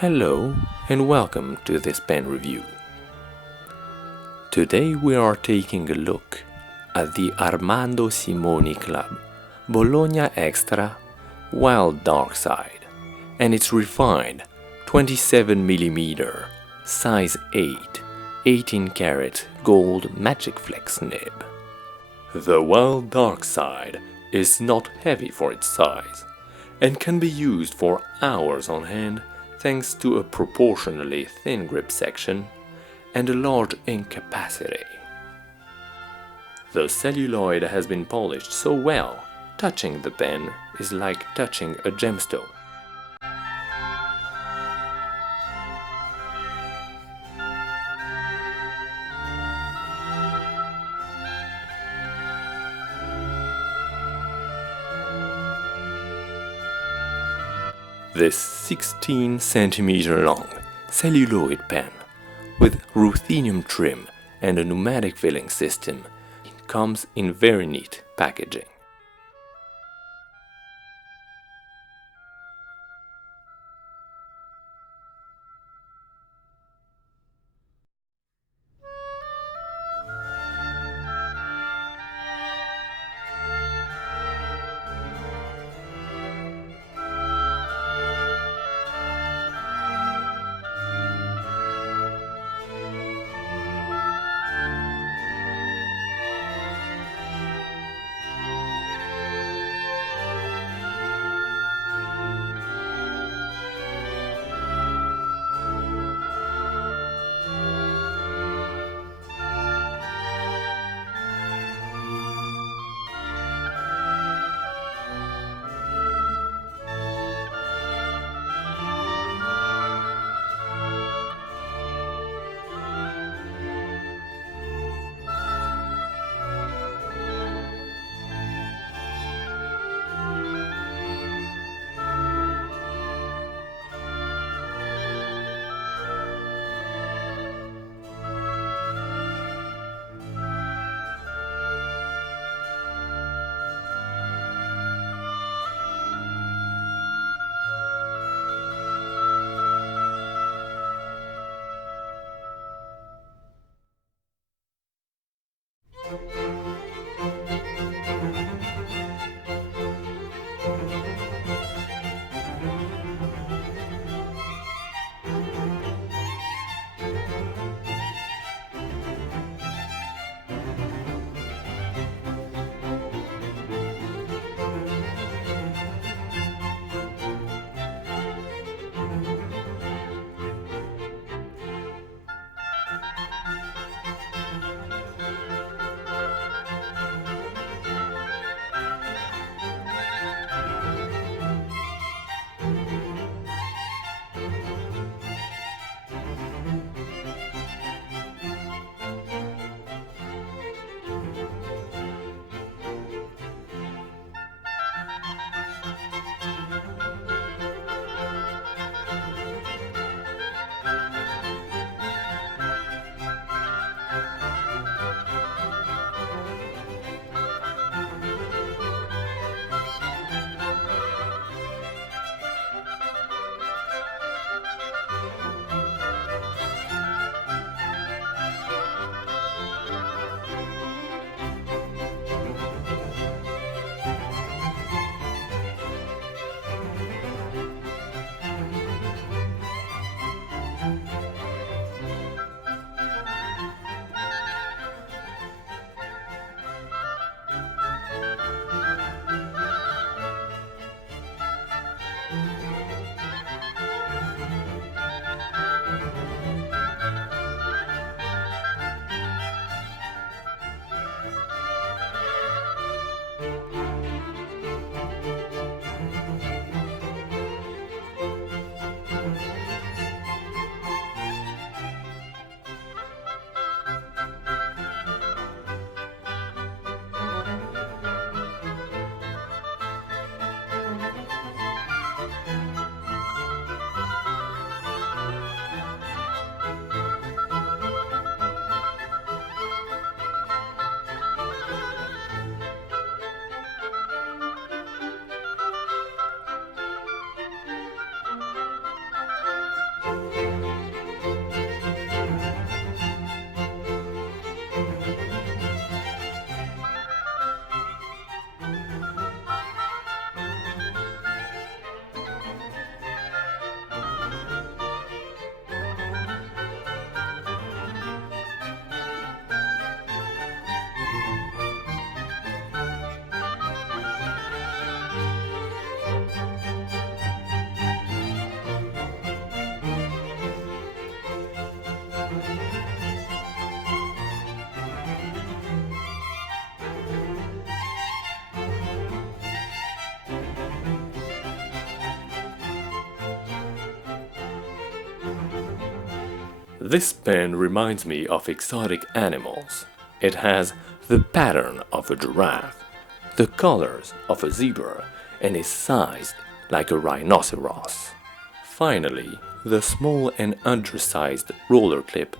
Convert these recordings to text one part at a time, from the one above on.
Hello and welcome to this pen review. Today we are taking a look at the Armando Simoni Club Bologna Extra Wild Dark Side and its refined 27mm size 8 18 karat gold Magic Flex nib. The Wild Dark Side is not heavy for its size and can be used for hours on hand thanks to a proportionally thin grip section and a large ink capacity. The celluloid has been polished so well, touching the pen is like touching a gemstone. This 16 cm long celluloid pen with ruthenium trim and a pneumatic filling system comes in very neat packaging. This pen reminds me of exotic animals. It has the pattern of a giraffe, the colors of a zebra, and is sized like a rhinoceros. Finally, the small and undersized roller clip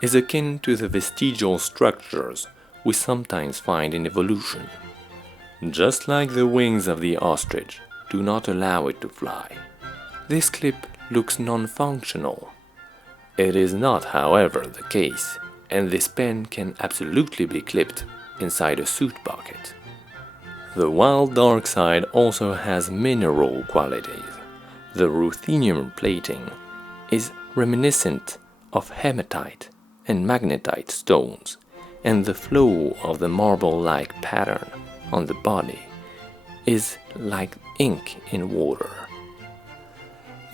is akin to the vestigial structures we sometimes find in evolution. Just like the wings of the ostrich do not allow it to fly, this clip looks non-functional. It is not, however, the case, and this pen can absolutely be clipped inside a suit pocket. The wild dark side also has mineral qualities. The ruthenium plating is reminiscent of hematite and magnetite stones, and the flow of the marble-like pattern on the body is like ink in water.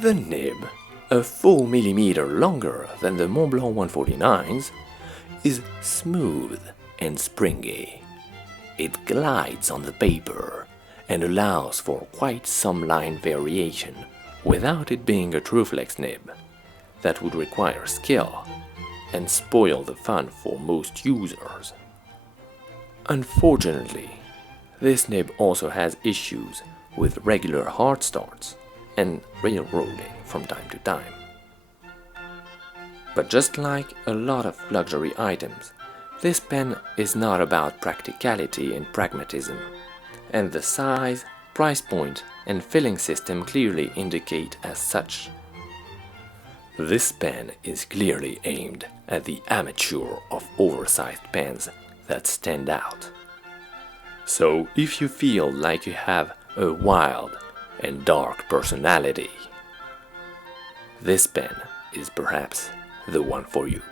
The nib, a full millimeter longer than the Montblanc 149's, is smooth and springy. It glides on the paper and allows for quite some line variation without it being a TrueFlex nib. That would require skill and spoil the fun for most users. Unfortunately, this nib also has issues with regular hard starts and railroading from time to time. But just like a lot of luxury items, this pen is not about practicality and pragmatism, and the size, price point, and filling system clearly indicate as such. This pen is clearly aimed at the amateur of oversized pens that stand out. So if you feel like you have a wild and dark personality, this pen is perhaps the one for you.